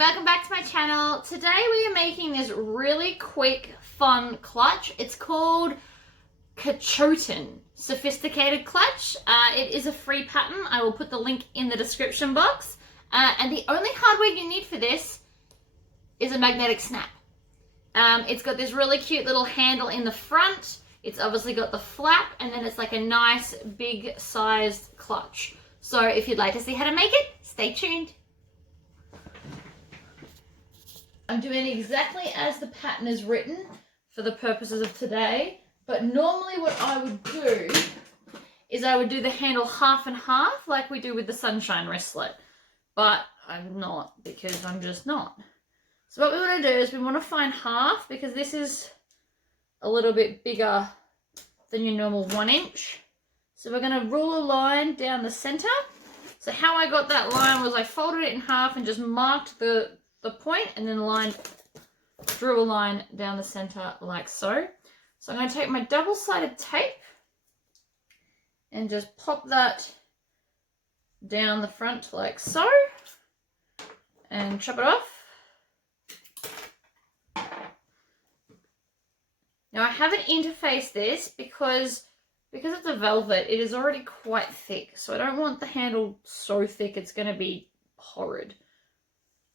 welcome back to my channel. Today we are making this really quick, fun clutch. It's called Cachotin Sophisticated Clutch. It is a free pattern. I will put the link in the description box. And the only hardware you need for this is a magnetic snap. It's got this really cute little handle in the front. It's obviously got the flap, and then it's like a nice big sized clutch. So if you'd like to see how to make it, stay tuned. I'm doing exactly as the pattern is written for the purposes of today, but normally what I would do is I would do the handle half and half like we do with the sunshine wristlet, but I'm not, because I'm just not. So what we want to do is we want to find half, because this is a little bit bigger than your normal 1 inch. So we're going to rule a line down the center. So how I got that line was I folded it in half and just marked the point, and then drew a line down the center like so. So I'm going to take my double-sided tape and just pop that down the front like so, and chop it off. Now I haven't interfaced this because it's a velvet, it is already quite thick, so I don't want the handle so thick it's going to be horrid.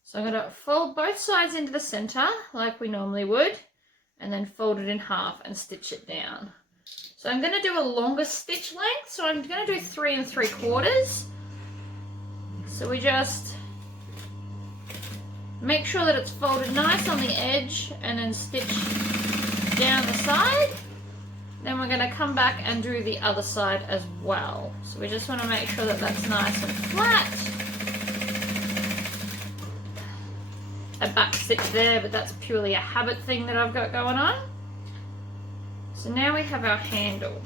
So I'm going to fold both sides into the center like we normally would, and then fold it in half and stitch it down. So I'm going to do a longer stitch length, so I'm going to do 3 3/4. So we just make sure that it's folded nice on the edge and then stitch down the side. Then we're going to come back and do the other side as well. So we just want to make sure that that's nice and flat. A back stitch there, but that's purely a habit thing that I've got going on. So now we have our handle,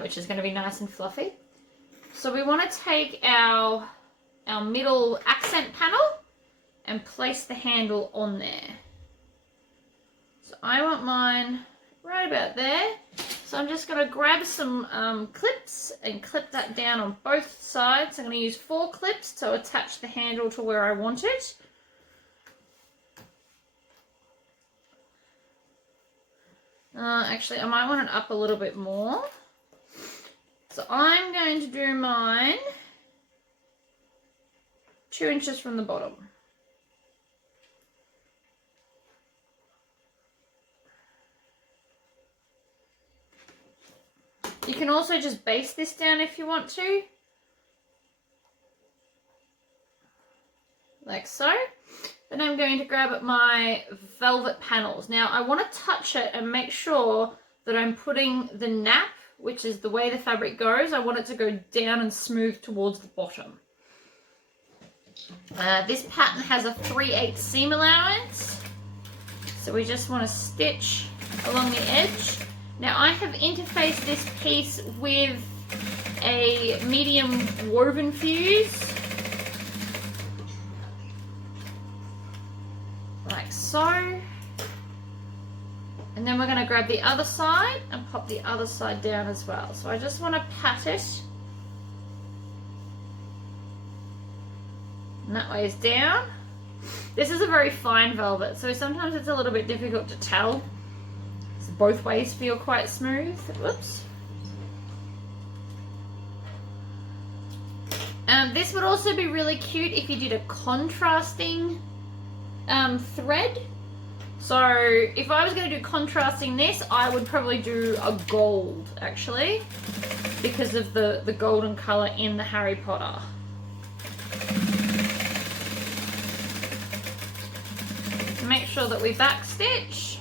which is going to be nice and fluffy. So we want to take our middle accent panel and place the handle on there. So I want mine right about there. So I'm just going to grab some clips and clip that down on both sides. I'm going to use 4 clips to attach the handle to where I want it. Actually, I might want it up a little bit more. So I'm going to do mine 2 inches from the bottom. You can also just base this down if you want to, like so. Then I'm going to grab my velvet panels. Now I want to touch it and make sure that I'm putting the nap, which is the way the fabric goes, I want it to go down and smooth towards the bottom. This pattern has a 3/8 seam allowance, so we just want to stitch along the edge. Now I have interfaced this piece with a medium woven fuse, like so. And then we're going to grab the other side and pop the other side down as well. So I just want to pat it, and that way is down. This is a very fine velvet, so sometimes it's a little bit difficult to tell. Both ways feel quite smooth. Whoops. This would also be really cute if you did a contrasting thread. So if I was going to do contrasting this, I would probably do a gold, actually, because of the golden colour in the Harry Potter. Make sure that we back stitch.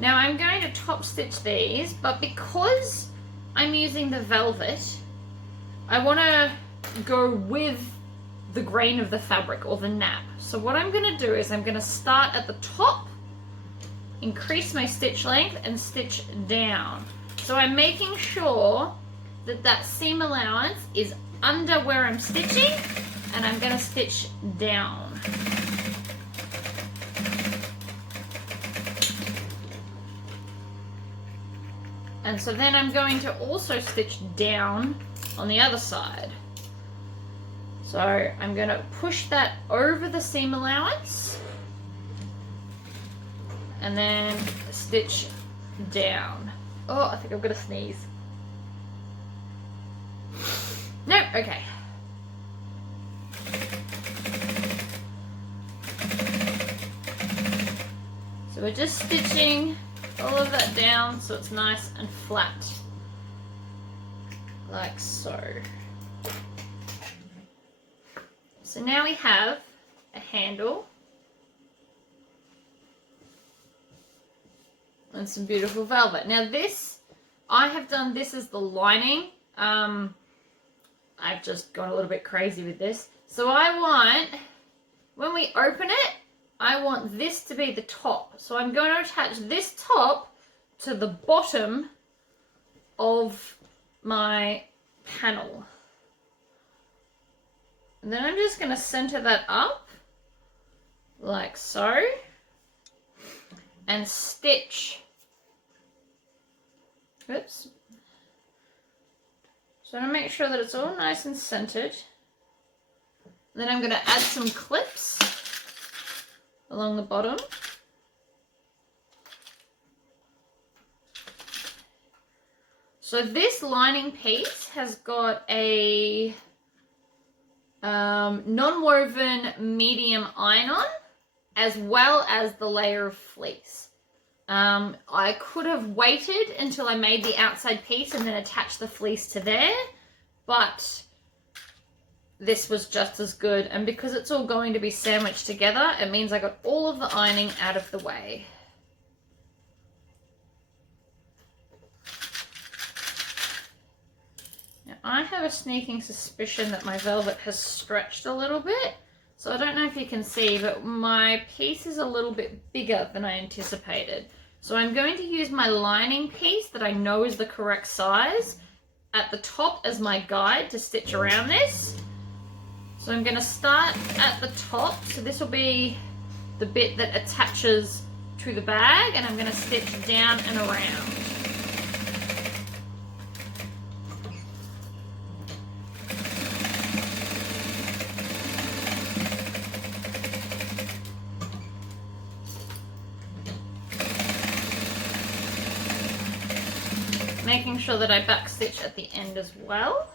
Now I'm going to top stitch these, but because I'm using the velvet, I want to go with the grain of the fabric or the nap. So what I'm going to do is I'm going to start at the top, increase my stitch length, and stitch down. So I'm making sure that that seam allowance is under where I'm stitching, and I'm going to stitch down. And so then I'm going to also stitch down on the other side. So I'm going to push that over the seam allowance and then stitch down. Oh, I think I've got to sneeze. Nope, okay. So we're just stitching all of that down so it's nice and flat, like so. So now we have a handle and some beautiful velvet. Now this, I have done this as the lining. I've just gone a little bit crazy with this. So I want, when we open it, I want this to be the top. So I'm going to attach this top to the bottom of my panel. And then I'm just going to center that up like so and stitch. Oops. So I'm going to make sure that it's all nice and centered. Then I'm going to add some clips along the bottom. So this lining piece has got a non-woven medium iron-on as well as the layer of fleece. I could have waited until I made the outside piece and then attached the fleece to there, but this was just as good. And because it's all going to be sandwiched together, it means I got all of the ironing out of the way. Now I have a sneaking suspicion that my velvet has stretched a little bit. So I don't know if you can see, but my piece is a little bit bigger than I anticipated. So I'm going to use my lining piece that I know is the correct size at the top as my guide to stitch around this. So I'm going to start at the top. So this will be the bit that attaches to the bag, and I'm going to stitch down and around. Making sure that I back stitch at the end as well.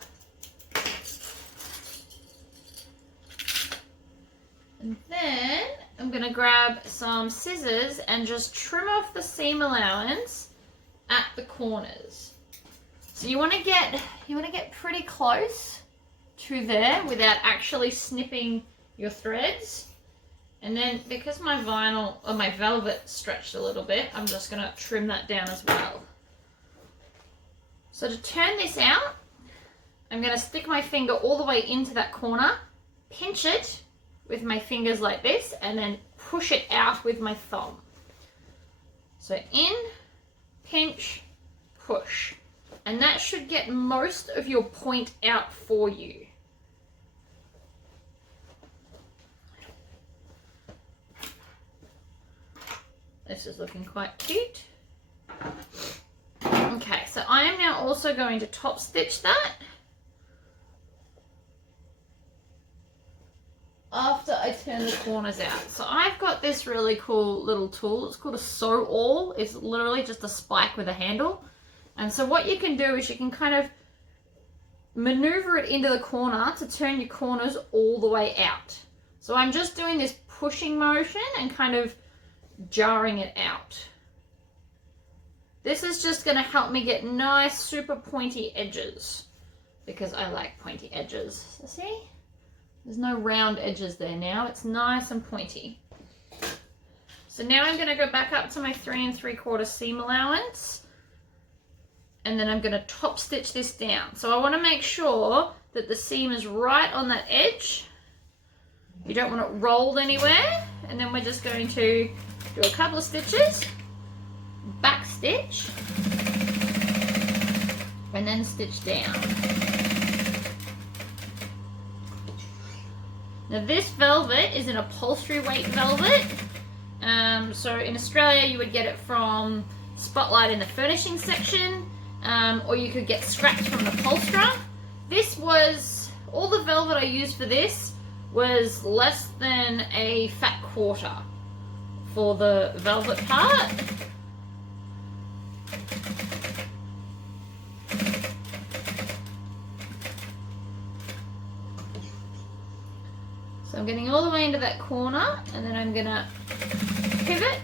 And then I'm going to grab some scissors and just trim off the seam allowance at the corners. So you want to get pretty close to there without actually snipping your threads. And then because my vinyl or my velvet stretched a little bit, I'm just going to trim that down as well. So to turn this out, I'm going to stick my finger all the way into that corner, pinch it with my fingers like this, and then push it out with my thumb. So in, pinch, push. And that should get most of your point out for you. This is looking quite cute. Okay, so I am now also going to top stitch that after I turn the corners out. So I've got this really cool little tool. It's called a sew awl. It's literally just a spike with a handle. And so what you can do is you can kind of maneuver it into the corner to turn your corners all the way out. So I'm just doing this pushing motion and kind of jarring it out. This is just going to help me get nice, super pointy edges because I like pointy edges. So see? There's no round edges there now. It's nice and pointy. So now I'm going to go back up to my 3 3/4 seam allowance, and then I'm going to top stitch this down. So I want to make sure that the seam is right on that edge. You don't want it rolled anywhere. And then we're just going to do a couple of stitches, back stitch, and then stitch down. Now this velvet is an upholstery weight velvet. So in Australia you would get it from Spotlight in the furnishing section, or you could get scraps from an upholsterer. This was all the velvet I used for this was less than a fat quarter for the velvet part. So I'm getting all the way into that corner, and then I'm gonna pivot,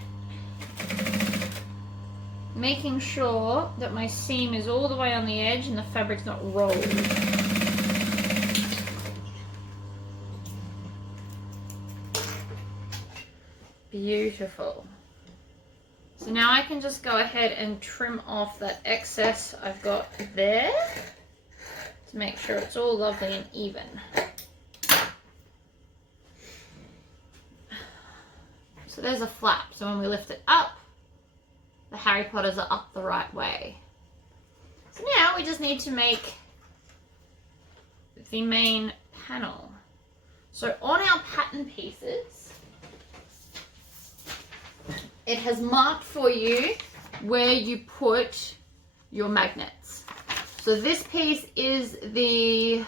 making sure that my seam is all the way on the edge and the fabric's not rolled. Beautiful. So now I can just go ahead and trim off that excess I've got there to make sure it's all lovely and even. So there's a flap, so when we lift it up, the Harry Potters are up the right way. So now we just need to make the main panel. So on our pattern pieces, it has marked for you where you put your magnets. So this piece is the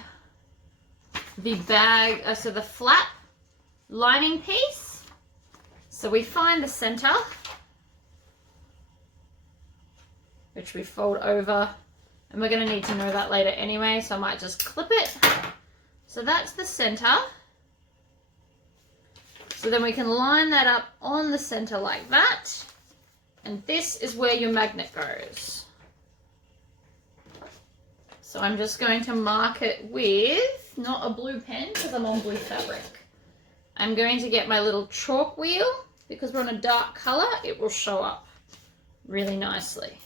bag, so the flap lining piece. So we find the center, which we fold over, and we're going to need to know that later anyway, so I might just clip it. So that's the center. So then we can line that up on the center like that, and this is where your magnet goes. So I'm just going to mark it with, not a blue pen because I'm on blue fabric. I'm going to get my little chalk wheel, because we're on a dark color, it will show up really nicely.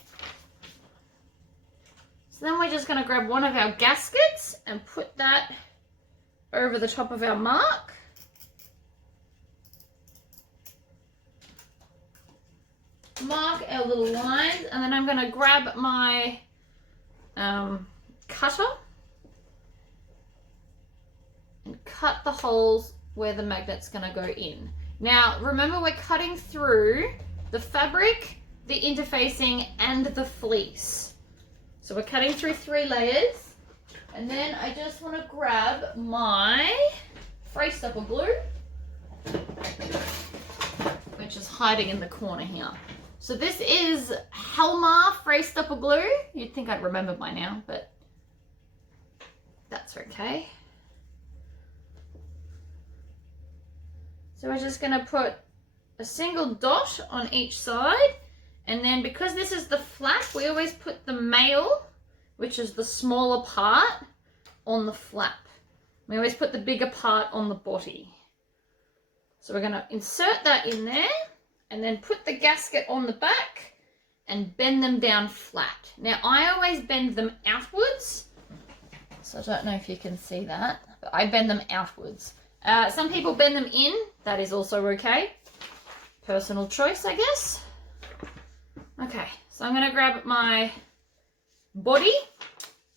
So then we're just going to grab one of our gaskets and put that over the top of our mark. Mark our little lines, and then I'm going to grab my cutter and cut the holes where the magnet's going to go in. Now remember, we're cutting through the fabric, the interfacing, and the fleece. So we're cutting through 3 layers, and then I just want to grab my fray stopper glue, which is hiding in the corner here. So this is Helmar fray stopper glue. You'd think I'd remember by now, but that's okay. So we're just going to put a single dot on each side, and then because this is the flap, we always put the male, which is the smaller part, on the flap. We always put the bigger part on the body. So we're going to insert that in there, and then put the gasket on the back and bend them down flat. Now I always bend them outwards, so I don't know if you can see that, but I bend them outwards. Some people bend them in, that is also okay. Personal choice, I guess. Okay, so I'm going to grab my body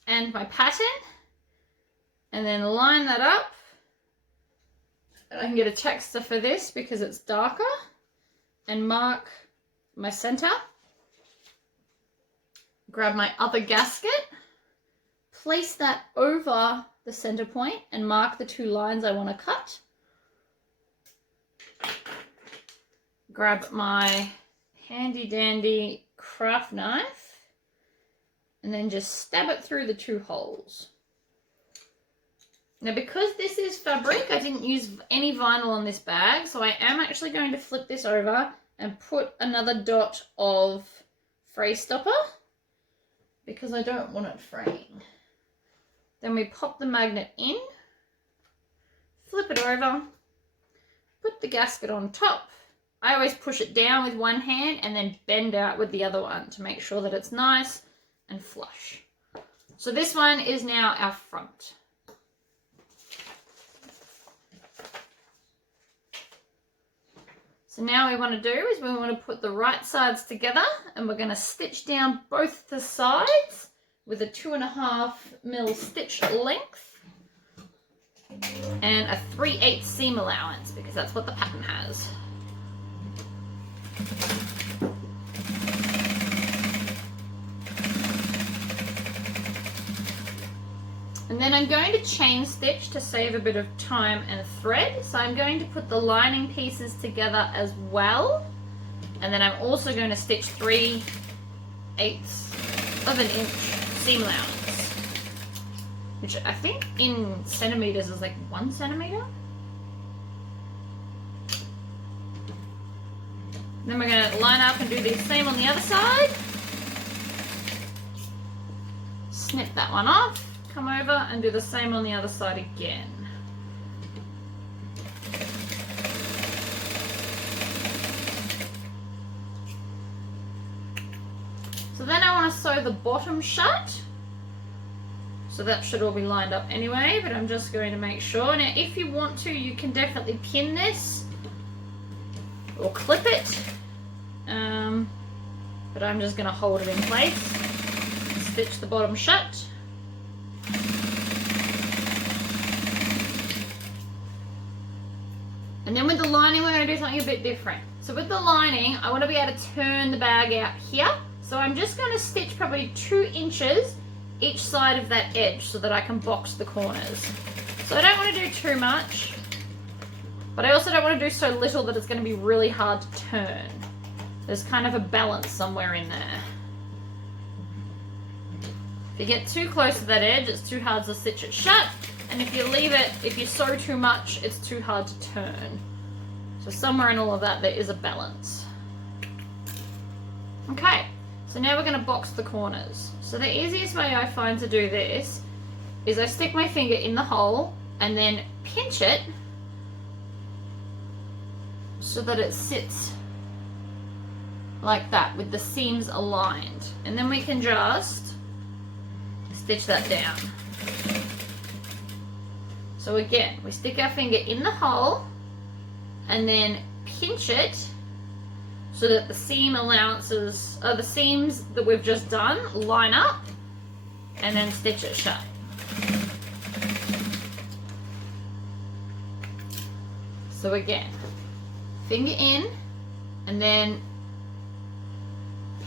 and my pattern and then line that up. And I can get a texture for this because it's darker, and mark my center. Grab my other gasket, place that over the center point and mark the 2 lines I want to cut. Grab my handy dandy craft knife and then just stab it through the 2 holes. Now because this is fabric, I didn't use any vinyl on this bag, so I am actually going to flip this over and put another dot of fray stopper because I don't want it fraying. Then we pop the magnet in, flip it over, put the gasket on top. I always push it down with one hand and then bend out with the other one to make sure that it's nice and flush. So this one is now our front. So now what we want to do is we want to put the right sides together, and we're going to stitch down both the sides with a 2.5mm stitch length and a 3/8 seam allowance because that's what the pattern has. And then I'm going to chain stitch to save a bit of time and thread. So I'm going to put the lining pieces together as well. And then I'm also going to stitch 3/8 of an inch seam allowance, which I think in centimeters is like 1 centimeter. Then we're going to line up and do the same on the other side. Snip that one off, come over and do the same on the other side again. So then I want to sew the bottom shut. So that should all be lined up anyway, but I'm just going to make sure. Now if you want to, you can definitely pin this or clip it, but I'm just going to hold it in place, stitch the bottom shut. And then with the lining, we're going to do something a bit different. So with the lining, I want to be able to turn the bag out here. So I'm just going to stitch probably 2 inches each side of that edge so that I can box the corners. So I don't want to do too much, but I also don't want to do so little that it's going to be really hard to turn. There's kind of a balance somewhere in there. If you get too close to that edge, it's too hard to stitch it shut. And if you leave it, if you sew too much, it's too hard to turn. So somewhere in all of that, there is a balance. Okay, so now we're going to box the corners. So the easiest way I find to do this is I stick my finger in the hole and then pinch it so that it sits like that with the seams aligned. And then we can just stitch that down. So again, we stick our finger in the hole and then pinch it so that the seam allowances, the seams that we've just done line up, and then stitch it shut. So again, finger in and then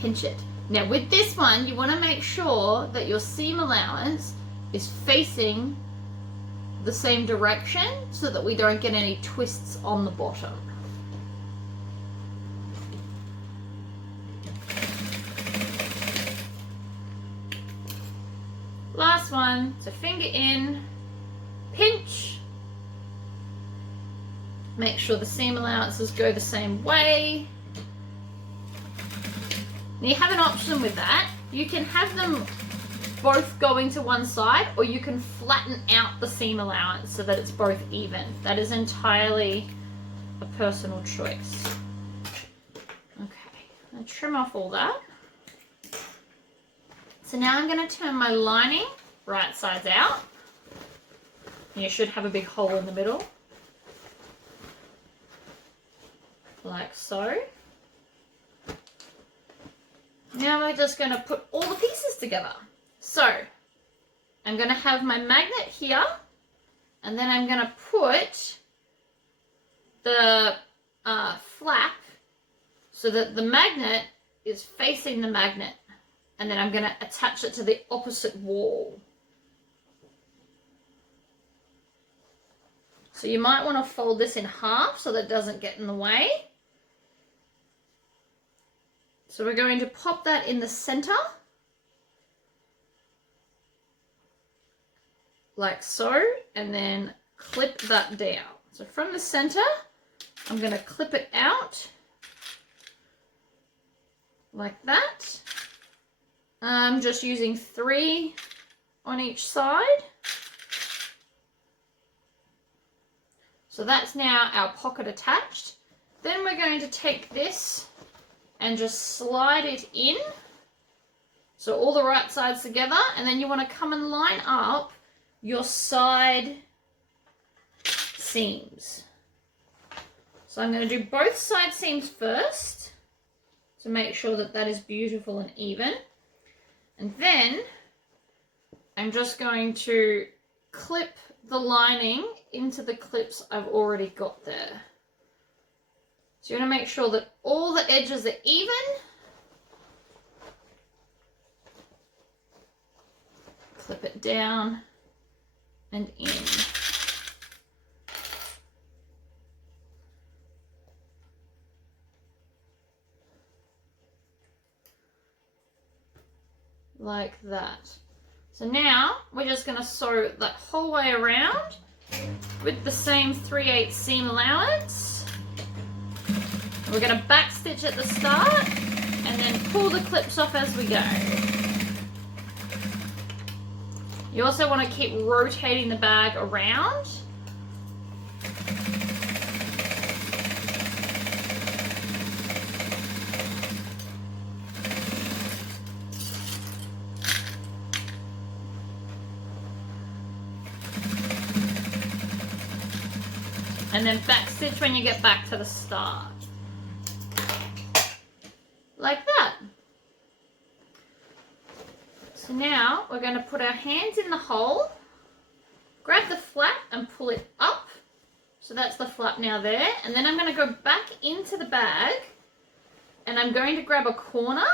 pinch it. Now with this one, you want to make sure that your seam allowance is facing the same direction so that we don't get any twists on the bottom. Last one, so finger in, pinch, make sure the seam allowances go the same way. Now you have an option with that. You can have them both going to one side, or you can flatten out the seam allowance so that it's both even. That is entirely a personal choice. Okay, I'll trim off all that. So now I'm going to turn my lining right sides out. You should have a big hole in the middle, like so. Now we're just going to put all the pieces together. So I'm going to have my magnet here, and then I'm going to put the flap so that the magnet is facing the magnet, and then I'm going to attach it to the opposite wall. So you might want to fold this in half so that it doesn't get in the way. So we're going to pop that in the center, like so, and then clip that down. So from the center, I'm going to clip it out like that. I'm just using 3 on each side. So that's now our pocket attached. Then we're going to take this and just slide it in. So all the right sides together, and then you want to come and line up your side seams. So I'm going to do both side seams first to make sure that that is beautiful and even. And then I'm just going to clip the lining into the clips I've already got there. So you want to make sure that all the edges are even. Clip it down and in. Like that. So now we're just going to sew that whole way around with the same 3/8 seam allowance. We're going to back stitch at the start and then pull the clips off as we go. You also want to keep rotating the bag around. And then back stitch when you get back to the start. Like that. So now we're going to put our hands in the hole, grab the flap and pull it up. So that's the flap now there. And then I'm going to go back into the bag and I'm going to grab a corner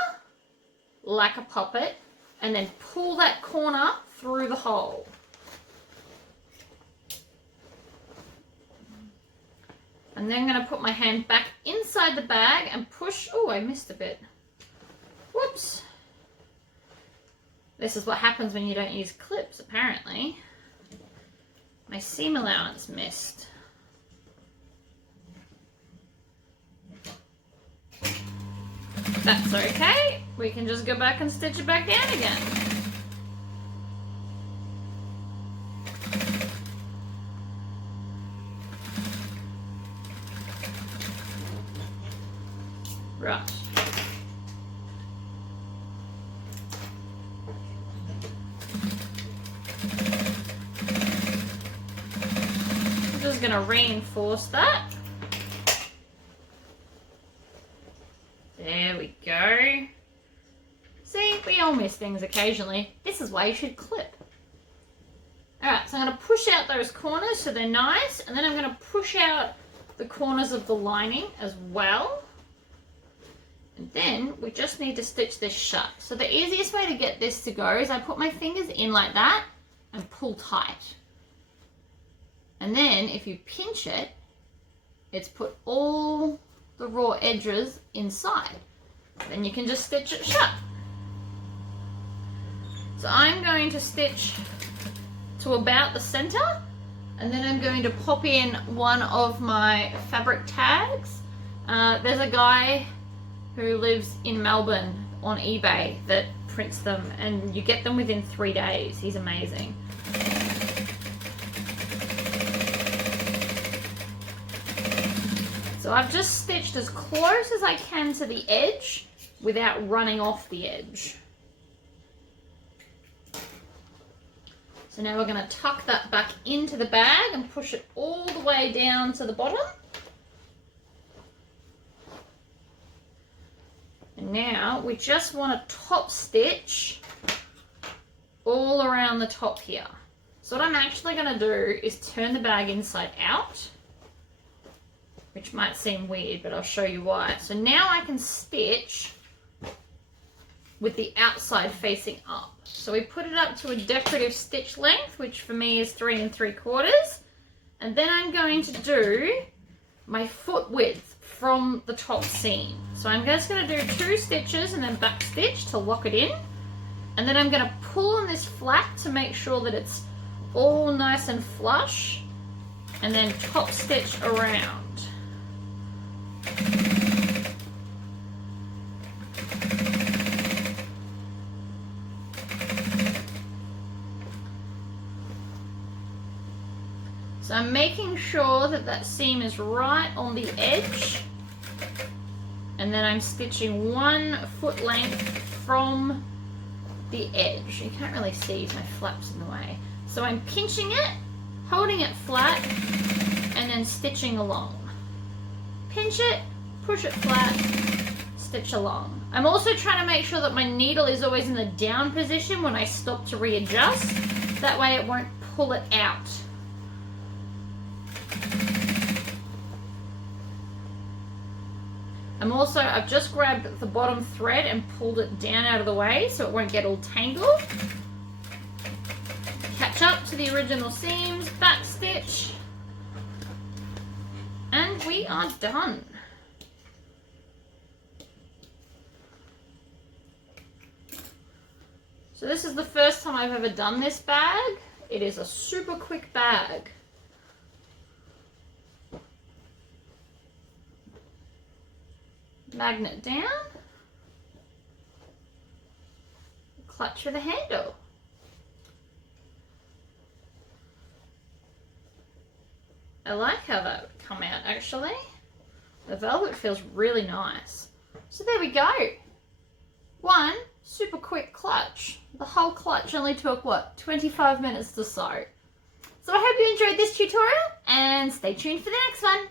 like a puppet and then pull that corner through the hole. And then I'm going to put my hand back inside the bag and push. Oh, I missed a bit. Whoops. This is what happens when you don't use clips, apparently. My seam allowance missed. That's okay. We can just go back and stitch it back down again. Right. I'm just going to reinforce that. There we go. See, we all miss things occasionally. This is why you should clip. Alright, so I'm going to push out those corners so they're nice, and then I'm going to push out the corners of the lining as well. And then we just need to stitch this shut. So the easiest way to get this to go is I put my fingers in like that and pull tight. And then if you pinch it, it's put all the raw edges inside. Then you can just stitch it shut. So I'm going to stitch to about the center, and then I'm going to pop in one of my fabric tags. There's a guy who lives in Melbourne on eBay that prints them, and you get them within 3 days. He's amazing. So I've just stitched as close as I can to the edge without running off the edge. So now we're going to tuck that back into the bag and push it all the way down to the bottom. And now we just want to top stitch all around the top here. So what I'm actually going to do is turn the bag inside out, which might seem weird, but I'll show you why. So now I can stitch with the outside facing up. So we put it up to a decorative stitch length, which for me is 3 3/4. And then I'm going to do my foot width from the top seam. So I'm just going to do 2 stitches and then back stitch to lock it in. And then I'm going to pull on this flap to make sure that it's all nice and flush, and then top stitch around. So I'm making sure that that seam is right on the edge, and then I'm stitching 1 foot length from the edge. You can't really see, my flap's in the way. So I'm pinching it, holding it flat, and then stitching along. Pinch it, push it flat, stitch along. I'm also trying to make sure that my needle is always in the down position when I stop to readjust. That way it won't pull it out. I've just grabbed the bottom thread and pulled it down out of the way so it won't get all tangled. catch up to the original seams, back stitch, and we are done. So this is the first time I've ever done this bag. It is a super quick bag. Magnet down, clutch with a handle. I like how that would come out actually. The velvet feels really nice. So there we go. One super quick clutch. The whole clutch only took what, 25 minutes to sew. So I hope you enjoyed this tutorial and stay tuned for the next one.